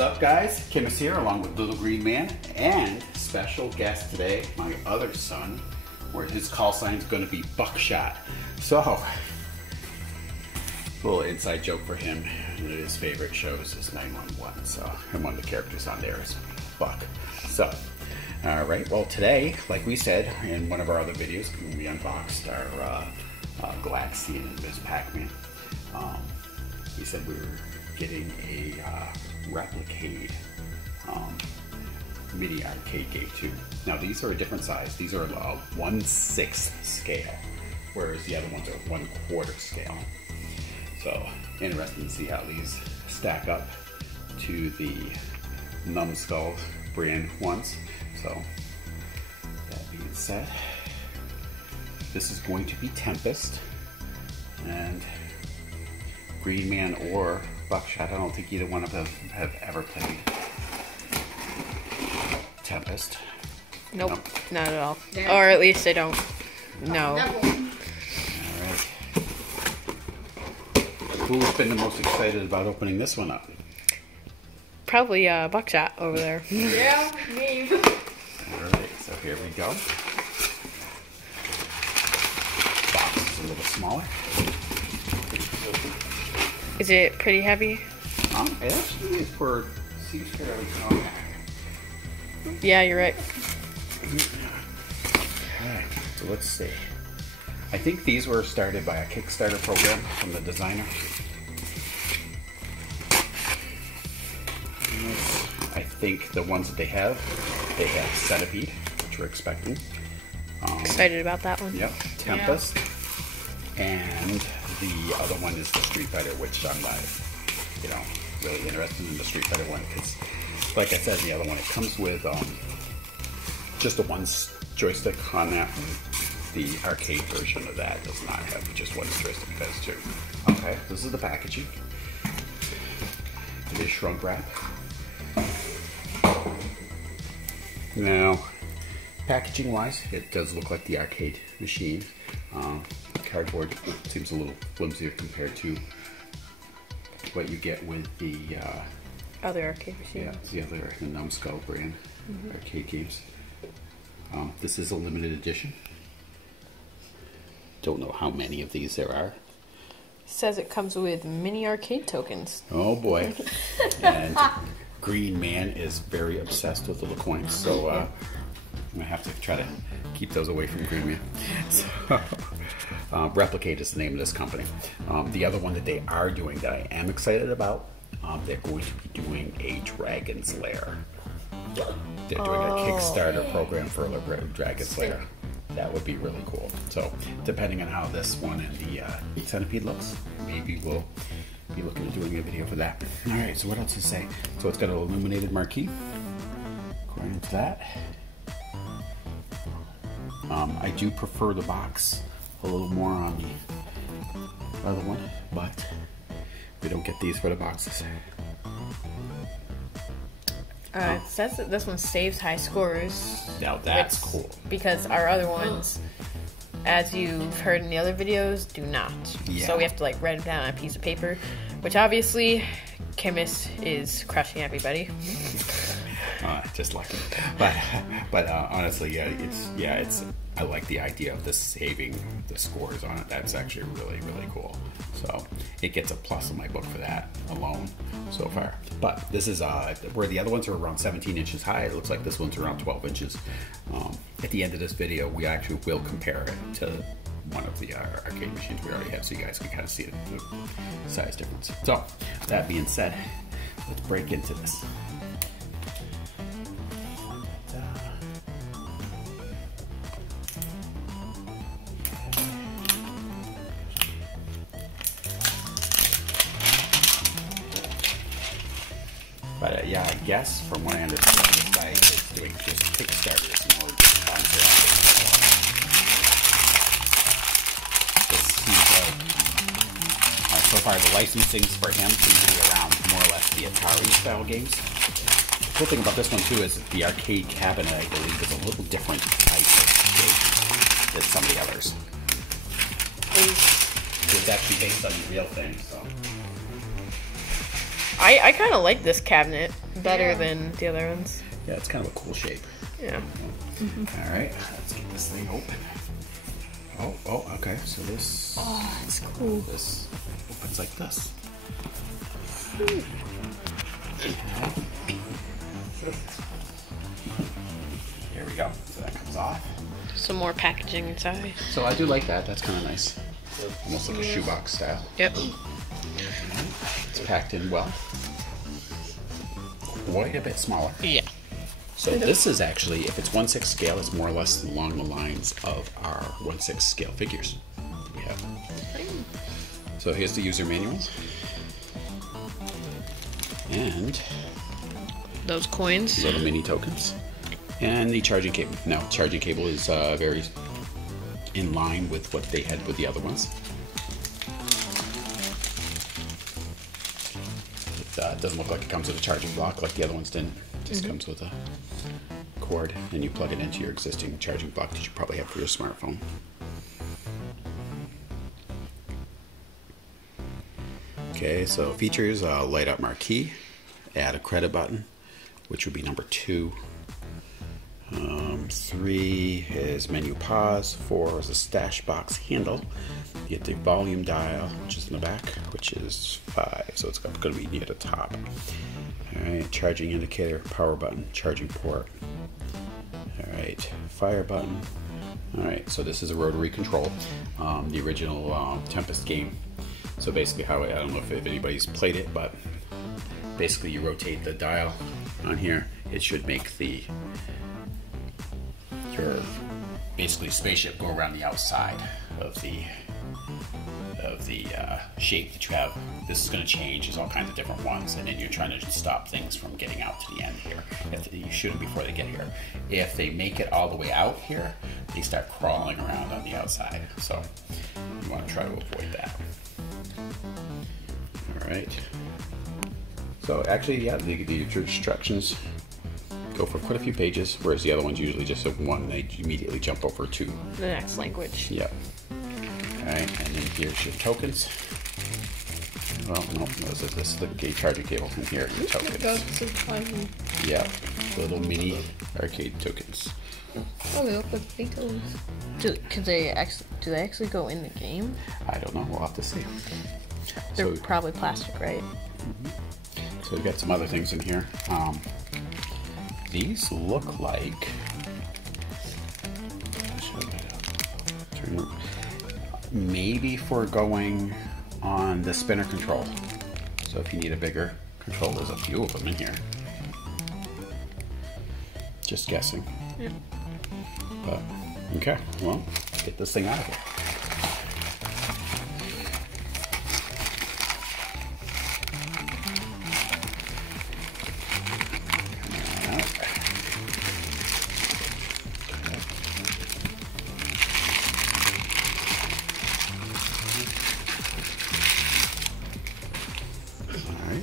What's up, guys? Tempest here along with Little Green Man and special guest today, my other son, where his call sign is going to be Buckshot. So, a little inside joke for him. One of his favorite shows is 911, so, and one of the characters on there is Buck. So, alright, well today, like we said in one of our other videos, when we unboxed our Galaxian and Ms. Pac-Man, we said we were getting a Replicade mini arcade game too. Now these are a different size. These are a 1/6 scale, whereas the other ones are 1/4 scale. So interesting to see how these stack up to the Numbskull brand ones. So that being said, this is going to be Tempest, and Green Man or Buckshot, I don't think either one of them have ever played Tempest. Nope, not at all. Yeah. Or at least I don't know. Alright. Who's been the most excited about opening this one up? Probably Buckshot over there. Yeah, me. Alright, so here we go. Box is a little smaller. Is it pretty heavy? It actually is for, seems fairly compact. Yeah, you're right. Alright, so let's see. I think these were started by a Kickstarter program from the designer. I think the ones that they have Centipede, which we're expecting. Excited about that one. Yep, Tempest. Yeah. And the other one is the Street Fighter, which I'm not, really interested in the Street Fighter one, because, like I said, the other one, it comes with just a one joystick on that one. The arcade version of that does not have just one joystick, it has two. Okay, this is the packaging. It is shrunk wrap. Now, packaging wise, it does look like the arcade machine. Cardboard seems a little flimsier compared to what you get with the other arcade machine. Yeah, the other Numbskull brand arcade games. This is a limited edition. Don't know how many of these there are. It says it comes with mini arcade tokens. Oh boy. And Green Man is very obsessed with little coins, so I'm gonna have to try to keep those away from Green Man. So, Replicade is the name of this company. The other one that they are doing that I am excited about, they're going to be doing a Dragon's Lair. They're doing a Kickstarter program for a Dragon's Lair. That would be really cool. So, depending on how this one and the Centipede looks, maybe we'll be looking at doing a video for that. Alright, so what else to say? So it's got an illuminated marquee. According to that. I do prefer the box a little more on the other one, but we don't get these for the boxes. It says that this one saves high scores. Now that's cool. Because our other ones, as you've heard in the other videos, do not. Yeah. So we have to like write it down on a piece of paper, which obviously Chemist is crushing everybody. Just lucky. But honestly, I like the idea of the saving the scores on it. That's actually really, really cool. So it gets a plus in my book for that alone so far. But this is where the other ones are around 17 inches high. It looks like this one's around 12 inches. At the end of this video, we actually will compare it to one of the arcade machines we already have, so you guys can kind of see the size difference. So that being said, let's break into this. But yeah, I guess from what I understand, this guy is doing just Kickstarters in order to sponsor it. So far, the licensing for him seems to be around more or less the Atari style games. The cool thing about this one too is that the arcade cabinet, I believe, is a little different type of shape than some of the others. It's actually based on the real thing, so. I kind of like this cabinet better than the other ones. Yeah, it's kind of a cool shape. Yeah. All right, let's get this thing open. Oh, okay. So this. Oh, that's cool. This opens like this. Here we go. So that comes off. Some more packaging inside. So I do like that. That's kind of nice. Almost like a shoebox style. Yep. It's packed in well. Quite a bit smaller. Yeah. So this is actually, if it's 1/6 scale, it's more or less along the lines of our 1/6 scale figures that we have. So here's the user manual. And Those coins. little mini tokens. And the charging cable. Now, charging cable is very in line with what they had with the other ones. It doesn't look like it comes with a charging block like the other ones didn't. It just comes with a cord, and you plug it into your existing charging block that you probably have for your smartphone. Okay, so features, light up marquee, add a credit button, which would be number 2. 3 is menu pause. 4 is a stash box handle. You get the volume dial, which is in the back, which is 5, so it's going to be near the top. Alright, charging indicator, power button, charging port. Alright, fire button. Alright, so this is a Rotary Control, the original Tempest game. So basically how, I don't know if anybody's played it, but basically you rotate the dial on here. It should make your basically spaceship go around the outside of the shape that you have. This is going to change. There's all kinds of different ones, and then you're trying to stop things from getting out to the end here. You shoot them before they get here. If they make it all the way out here, they start crawling around on the outside. So you want to try to avoid that. All right. So actually, yeah, the instructions go for quite a few pages, whereas the other ones usually just have one. They immediately jump over to The next language. Yep. Alright, and then here's your tokens. Well, no, this is the charging cable, and here are your tokens. Yeah, little mini arcade tokens. Oh, they look like Beetles. Do they actually go in the game? I don't know, we'll have to see. They're So, probably plastic, right? so we've got some other things in here. These look like maybe for going on the spinner control. So if you need a bigger control, there's a few of them in here. Just guessing. Yeah. But okay, well, get this thing out of here.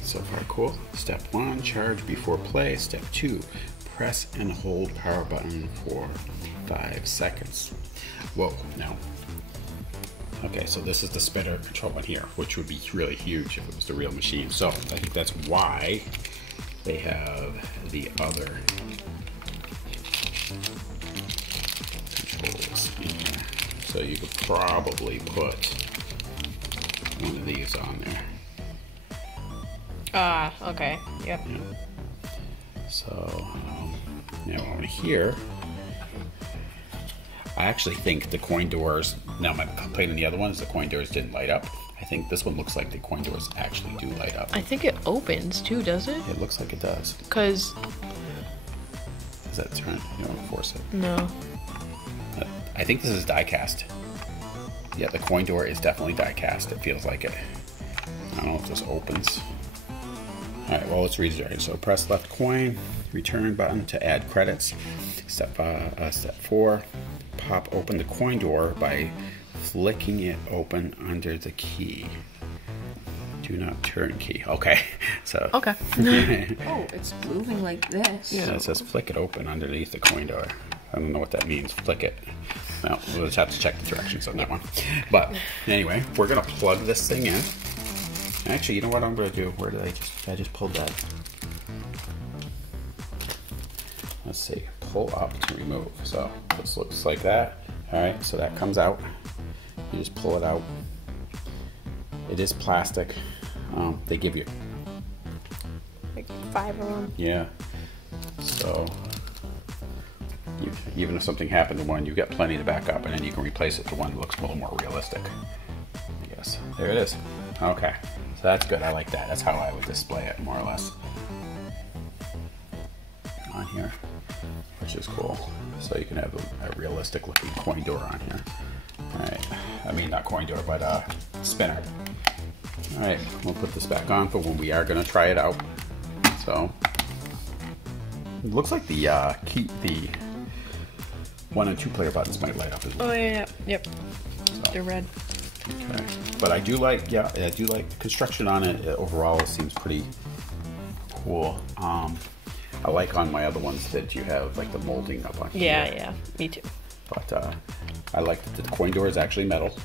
So far cool. Step 1, charge before play. Step 2, press and hold power button for 5 seconds. Whoa, no. Okay, so this is the spinner control one here, which would be really huge if it was the real machine. So I think that's why they have the other controls in here. So you could probably put one of these on there. Okay. Yep. Yeah. So now over here, I actually think the coin doors, now my complaint on the other one is the coin doors didn't light up. I think this one looks like the coin doors actually do light up. I think it opens too, does it? It looks like it does. Because... Is that turn? You don't force it. No. I think this is die-cast. Yeah, the coin door is definitely die-cast. It feels like it. I don't know if this opens. Alright, well, let's read it. So press left coin, return button to add credits. Step 4, pop open the coin door by flicking it open under the key. Do not turn key. Okay, so. Okay. Oh, it's moving like this. Yeah, it says flick it open underneath the coin door. I don't know what that means, flick it. Well, we'll just have to check the directions on that one. But anyway, we're going to plug this thing in. Actually, you know what I'm going to do? Where did I just pulled that. Let's see, pull up to remove. So this looks like that. All right, so that comes out. You just pull it out. It is plastic. They give you like 5 of them. Yeah. So even if something happened to one, you've got plenty to back up, and then you can replace it to one that looks a little more realistic. I guess. There it is. Okay. So that's good. I like that. That's how I would display it, more or less. On here, which is cool. So you can have a realistic looking coin door on here. Alright. I mean, not coin door, but spinner. Alright, we'll put this back on for when we are going to try it out. So, it looks like the 1 and 2 player buttons might light up as well. Oh yeah, yep. So, they're red. Okay. But I do like, yeah, I do like the construction on it. Overall, it seems pretty cool. I like on my other ones that you have like the molding up on here. Yeah, me too. But I like that the coin door is actually metal.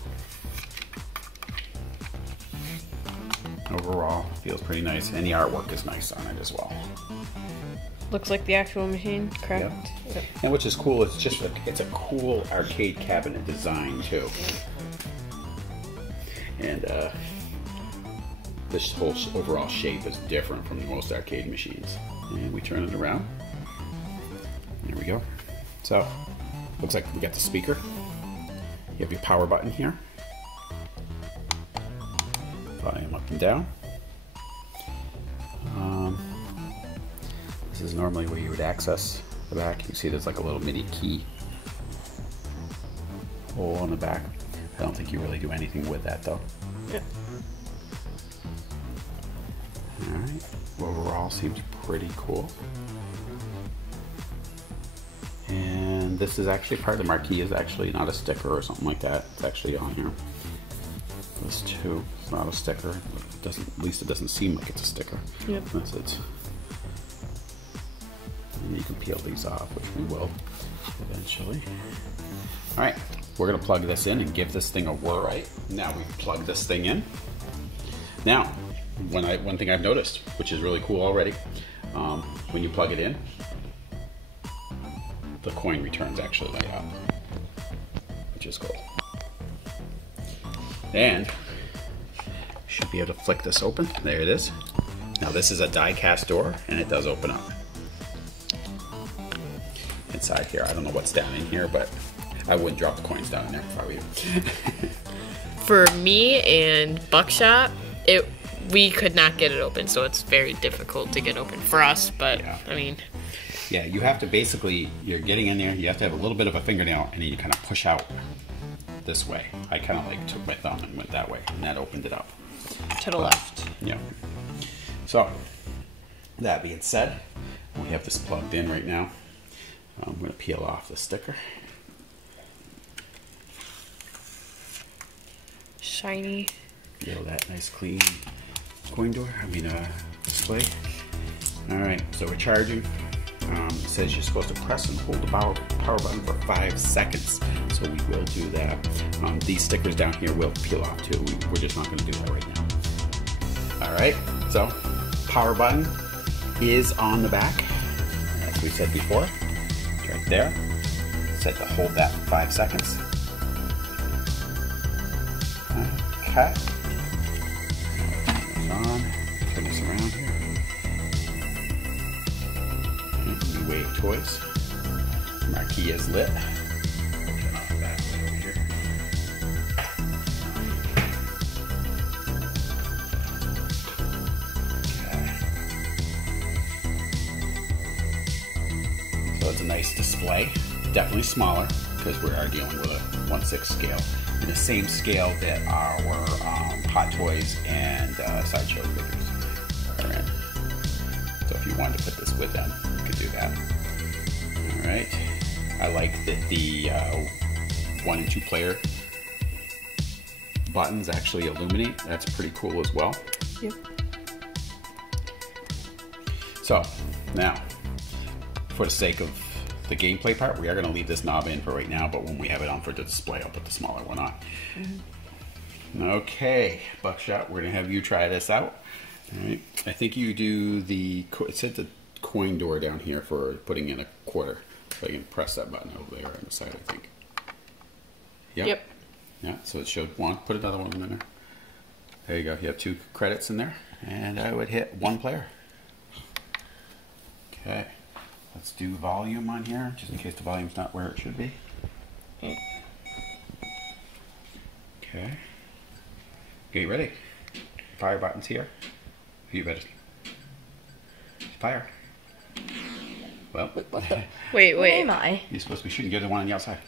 Overall, feels pretty nice, and the artwork is nice on it as well. Looks like the actual machine, correct? Yep. And which is cool, it's just it's a cool arcade cabinet design too. And this whole overall shape is different from most arcade machines. And we turn it around. There we go. So, looks like we got the speaker. You have your power button here. Volume up and down. This is normally where you would access the back. You can see there's like a little mini key hole on the back. I don't think you really do anything with that though. Yep. Alright, overall seems pretty cool. And this is actually part of the marquee, is actually not a sticker or something like that. It's actually on here. This too, it's not a sticker. It doesn't, at least it doesn't seem like it's a sticker. Yep. That's it. And you can peel these off, which we will eventually. Alright, we're going to plug this in and give this thing a whirl. Right, now we've plugged this thing in. Now, one thing I've noticed, which is really cool already, when you plug it in, the coin returns actually light up, which is cool. And should be able to flick this open. There it is. Now this is a die-cast door, and it does open up. Inside here, I don't know what's down in here, but I wouldn't drop the coins down in there if I were you. For me and Buckshot, we could not get it open, so it's very difficult to get open for us, but yeah. I mean... Yeah, you have to basically, you're getting in there, you have to have a little bit of a fingernail, and then you kind of push out this way. I kind of like took my thumb and went that way, and that opened it up. To the left. Yeah. So, that being said, we have this plugged in right now. I'm going to peel off the sticker. Shiny. Feel that nice clean coin door, display. Alright, so we're charging. It says you're supposed to press and hold the power button for 5 seconds. So we will do that. These stickers down here will peel off too. We're just not going to do that right now. Alright, so power button is on the back. As we said before, it's right there. Set to hold that for 5 seconds. Okay. Turn this on. Turn this around here. New Wave Toys. Marquee is lit. Turn off the back light over here. Okay. So it's a nice display. Definitely smaller because we are dealing with a 1/6 scale. In the same scale that our Hot Toys and Sideshow figures are in. So if you wanted to put this with them, you could do that. Alright. I like that the 1 and 2 player buttons actually illuminate. That's pretty cool as well. Yep. So, now, for the sake of the gameplay part, we are going to leave this knob in for right now, but when we have it on for the display, I'll put the smaller one on. Okay, Buckshot, we're gonna have you try this out. All right. I think you do it said the coin door down here for putting in a quarter. So you can press that button over there on the side, I think. Yep. Yeah, so it showed one. Put another one in there. There you go. You have 2 credits in there. And I would hit 1 player. Okay. Let's do volume on here, just in case the volume's not where it should be. Okay. Okay, ready? Fire button's here. You ready? Fire. Well. What the? Wait. Where am I? You're supposed to be shooting. You're the one on the outside.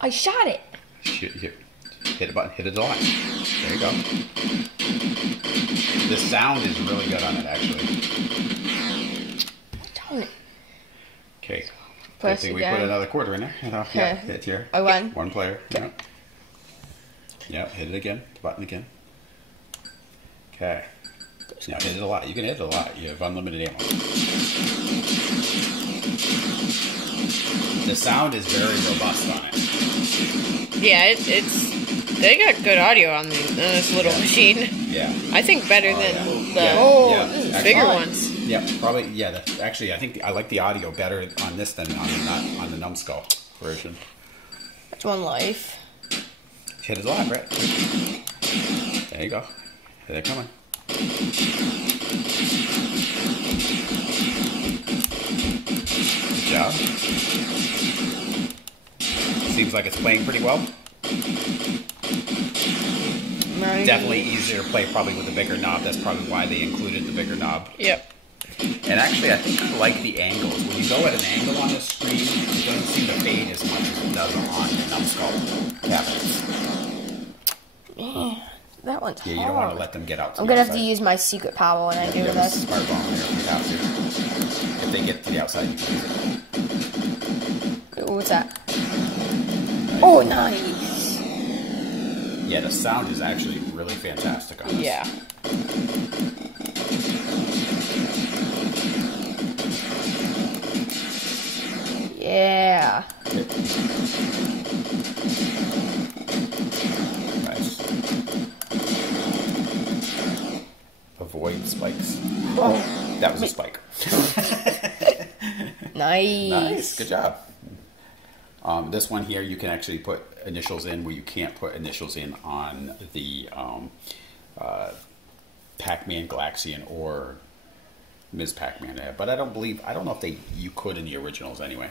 I shot it. Shoot, here. Hit the button. Hit it a lot. There you go. The sound is really good on it, actually. Darn it. Okay. I Press think we again. put another quarter in there. Yeah, hit here. I won. 1 player. Yep. Yep, hit it again. The button again. Okay. Now hit it a lot. You can hit it a lot. You have unlimited ammo. The sound is very robust on it. Yeah, they got good audio on this little machine. Yeah. I think better than the bigger ones. Yeah, probably. Yeah, actually, I think I like the audio better on this than on the numbskull version. That's 1 life. Hit it a lot, Brett. There you go. They're coming. Good job. Seems like it's playing pretty well. Nice. Definitely easier to play probably with a bigger knob. That's probably why they included the bigger knob. Yep. And actually, I think I like the angles. When you go at an angle on the screen, it doesn't seem to fade as much as it does on the numbskull cabinets. Yeah, that one's Yeah, you don't want to let them get out to I'm the gonna outside. have to use my secret power when I do You have a this. smart bomb there if you have to. If they get to the outside, you can use it. Ooh, what's that? Oh, nice. Yeah, the sound is actually really fantastic on this. Yeah. Yeah. Nice. Avoid spikes. Oh, That was a spike. nice. Nice. Good job. This one here, you can actually put initials in where you can't put initials in on the Pac-Man, Galaxian, or Ms. Pac-Man. But I don't know if you could in the originals anyway.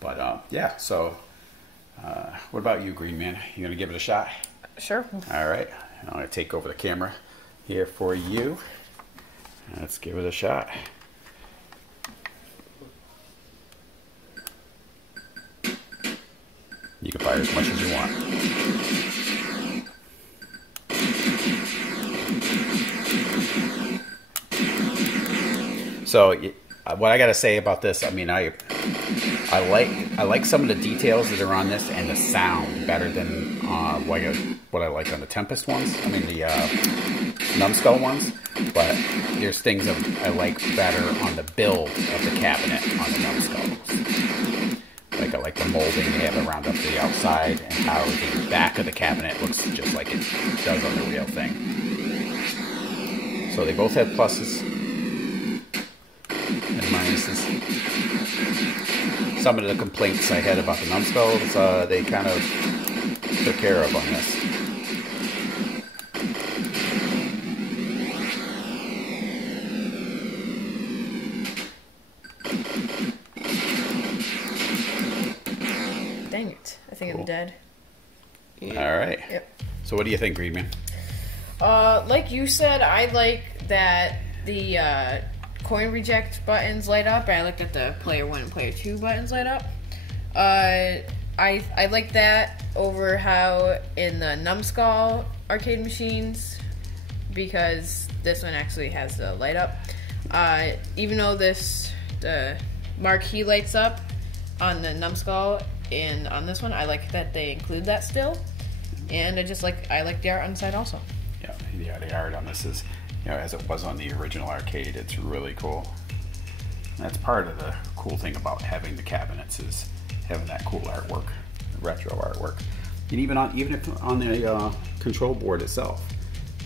But yeah, so what about you, Green Man? You gonna give it a shot? Sure. All right, I'm gonna take over the camera here for you. Let's give it a shot. You can fire as much as you want. So what I gotta say about this, I mean, I like some of the details that are on this and the sound better than what I like on the Tempest ones. I mean the numbskull ones. But there's things that I like better on the build of the cabinet on the numbskulls. Like I like the molding they have around up to the outside and how the back of the cabinet looks just like it does on the real thing. So they both have pluses and minuses. Some of the complaints I had about the numbskulls, they kind of took care of on this. Dang it. I think I'm dead. All right. Yep. So what do you think, Greenman? Like you said, I like that the coin reject buttons light up. I like that the player 1 and player 2 buttons light up. I like that over how in the numbskull arcade machines, because this one actually has the light up. Even though the marquee lights up on the numbskull and on this one, I like that they include that still. And I like the art on the side also. Yeah, the art on this is, as it was on the original arcade, it's really cool. And that's part of the cool thing about having the cabinets is having that cool artwork, retro artwork. And even if on the control board itself,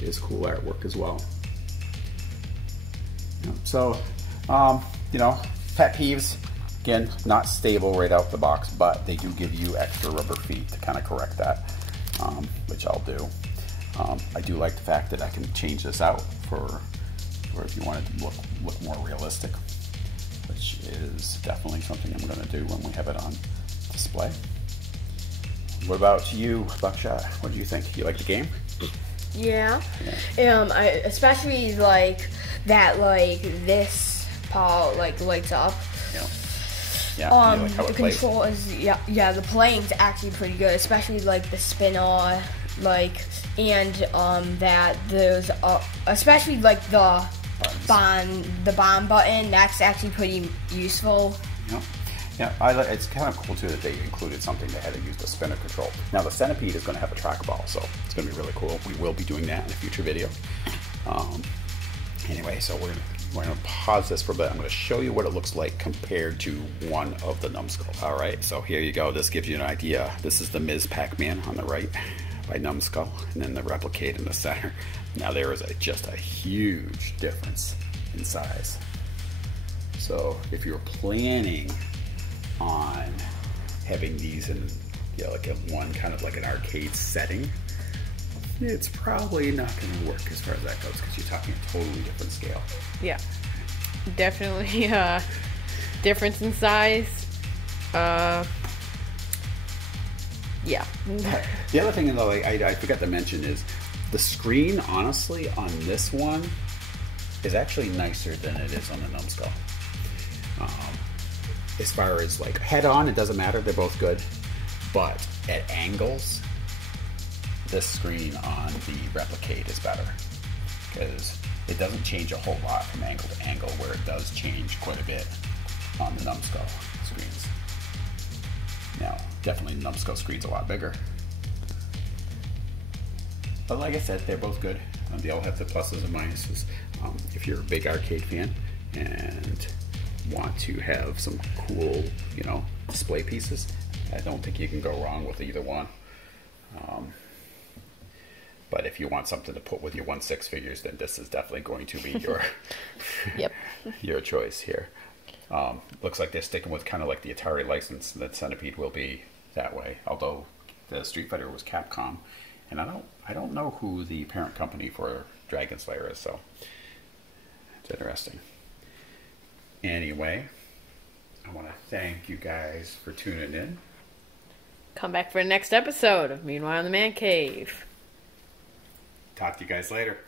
there's cool artwork as well. So, you know, pet peeves, again, not stable right out the box, but they do give you extra rubber feet to kind of correct that, which I'll do. I do like the fact that I can change this out for if you want it to look more realistic, which is definitely something I'm going to do when we have it on display. What about you, Buckshot? What do you think? You like the game? Yeah. I especially like that, like this part like lights up. Yeah. Yeah. You like how it The plays? control is yeah. The playing's actually pretty good, especially like the spinner, like and that there's especially like the bomb button. That's actually pretty useful. Yeah. Yeah, it's kind of cool too that they included something that had to use the spinner control. Now the Centipede is going to have a trackball, so it's going to be really cool. We will be doing that in a future video. Anyway, so we're going to pause this for a bit. I'm going to show you what it looks like compared to one of the Numbskull. All right, so here you go. This gives you an idea. This is the Ms. Pac-Man on the right by Numbskull, and then the Replicade in the center. Now there is just a huge difference in size. So if you're planning on having these in like a one kind of like an arcade setting, it's probably not going to work as far as that goes because you're talking a totally different scale. Yeah, definitely difference in size. Yeah. The other thing though I forgot to mention is the screen, honestly, on this one is actually nicer than it is on the Numbskull. As far as like head on, it doesn't matter, they're both good, but at angles, this screen on the Replicade is better because it doesn't change a whole lot from angle to angle, where it does change quite a bit on the Numbskull screens. Now, definitely the Numbskull screen's a lot bigger, but like I said, they're both good. They all have the pluses and minuses. If you're a big arcade fan and want to have some cool, you know, display pieces, I don't think you can go wrong with either one. But if you want something to put with your 1/6 figures, then this is definitely going to be your Yep. your choice here. Looks like they're sticking with kind of like the Atari license. That Centipede will be that way, although the Street Fighter was Capcom, and I don't know who the parent company for Dragon Slayer is, so it's interesting. Anyway, I want to thank you guys for tuning in. Come back for the next episode of Meanwhile in the Man Cave. Talk to you guys later.